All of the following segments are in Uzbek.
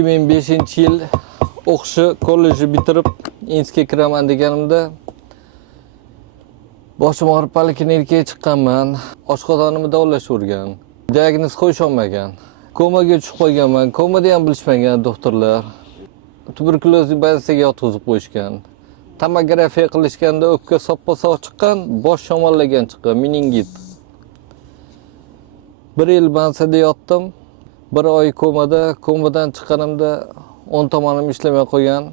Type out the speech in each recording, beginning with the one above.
2005-yil o'qishni kollejni bitirib institutga kiraman deganimda boshim og'rib poliklinikaga chiqqanman. Oshqozonimni davolashavergan. Diagnoz qo'yisha olmagan. Komaga tushib qolganman. Komada ham bilishmagan doktorlar. Tuberkulozli bazasiga yotqizib qo'yishgan. Tomografiya qilishganda o'pka soppa-sog' chiqqan, bosh shamollagan chiqqan, meningit. 1 yil bansada yotdim. 1 oy komada, komadan chiqqanimda 10 tomonim ishlamay qolgan.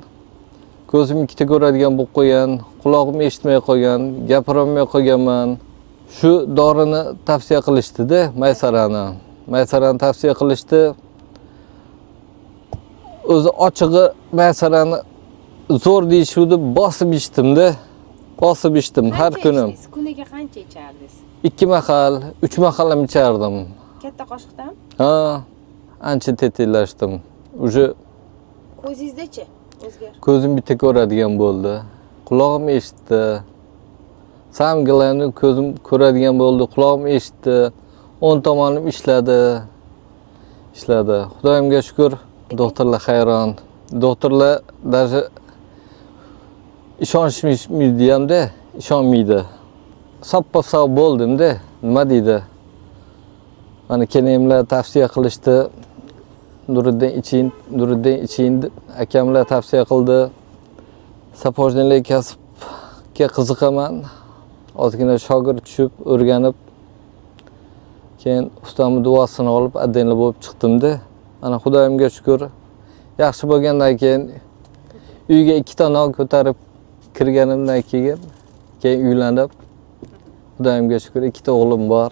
Ko'zim ikkita ko'radigan bo'lib qolgan, quloqim eshitmay qolgan, gapira olmay qolganman. Shu dorini tavsiya qilishdi-da, maysarani. Maysarani tavsiya qilishdi. O'zi ochig'i maysarani zo'r deyishuvdi, bosib ichdim-da. Bosib ichdim har kunim. Kuniga qancha ichardiz? 2 mahal, 3 mahal ham ichardim. Katta qoshiqdan? Ha, ancha tetiklashdim. Uje Ko'zingizda-chi? O'zgar. ko'zim bitta ko'radigan bo'ldi. Quloqim eshitdi. Samgilarni ko'zim ko'radigan bo'ldi, quloqim eshitdi. 10 tomonim ishladi. Xudoyimga shukr, doktorlar hayron. Doktorlar даже ishonishmaydi hamda, ishonmaydi. Soppa-sog' bo'ldim-da, nima deydi? Mana kelinimlar tavsiya qilishdi. Nuriddin iching, akamlar tavsiya qildi. Sapojnilik kasbga qiziqaman. Ozgina shogird tushib, o'rganib, keyin ustamning duosini olib, addenli bo'lib chiqdim-da. Mana Xudoyimga shukr, yaxshi bo'lgandan keyin uyga 2 ta non ko'tarib kirganimdan keyin uylanib, Xudoyimga shukr 2 ta o'g'lim bor.